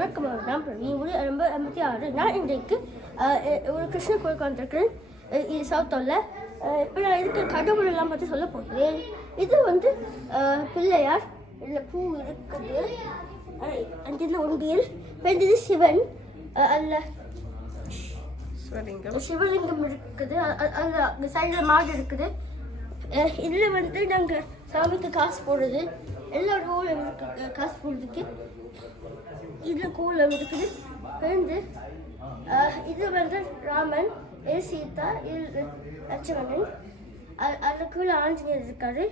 வணக்கம் நான் பிரவீன் ரொம்ப 86. நான் இன்றைக்கு ஒரு கிருஷ்ணர் கோயிலுக்கு வந்திருக்கிறேன். இது சவுத்தோவில். இப்போ நான் இதுக்கு கடவுள் எல்லாம் பற்றி சொல்ல போகிறேன். இது வந்து பிள்ளையார், இல்லை பூ இருக்குது, அந்த உண்டியல். இது சிவன், அதில் சிவலிங்கம் இருக்குது, அதில் சைடில் மாடு இருக்குது. இதில் வந்து நாங்கள் சாமிக்கு காசு போடுறது, எல்லா கோலம் இருக்குது காசு போடுறதுக்கு. இதில் கோலம் இருக்குது. வந்து இது வந்து ராமன், சீதா, இது லட்சுமணன், அதில் கீழே ஆஞ்சநேயர் இருக்காரு,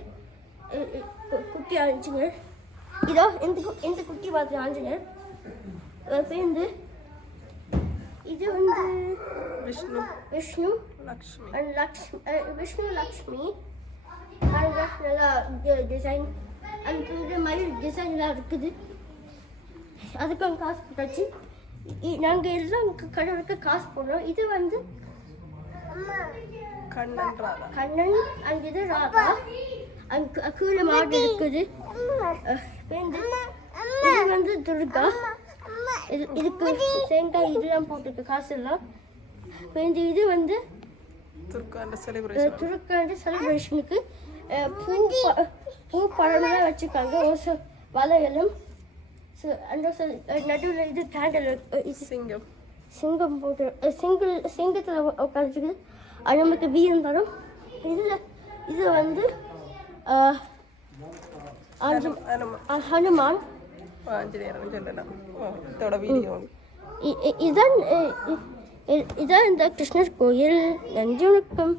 குட்டி ஆஞ்சநேயர். இதோ இந்த குட்டி பார்த்து ஆஞ்சநேயர். பேருந்து இது வந்து விஷ்ணு விஷ்ணு லக்ஷ்மி. நல்லா டிசைன், அதுக்கு மயில் டிசைன்லாம் இருக்குது. அதுக்கும் காசு போட்டாச்சு. நாங்கள் எல்லாம் கடவுளுக்கு காசு போடுறோம். இது வந்து கண்ணன், அங்கே இது ராதா, அங்கே கீழே மாடு இருக்குது. இது வந்து துர்கா. இதுக்கு தேங்காய் இதெல்லாம் போட்டிருக்கு, காசு எல்லாம். இது வந்து துர்காண்ட செலிப்ரேஷனுக்கு பூ பழமெல்லாம் வச்சுருக்காங்க, வளையலும். நடுவில் இது கேண்டல், சிங்கம் போட்டு சிங்கத்தில் உட்காந்துருக்கு. அது நமக்கு வீரம் தரும். இது வந்து ஹனுமான். இதான் இந்த கிருஷ்ணர் கோயில். நன்றி, வணக்கம்.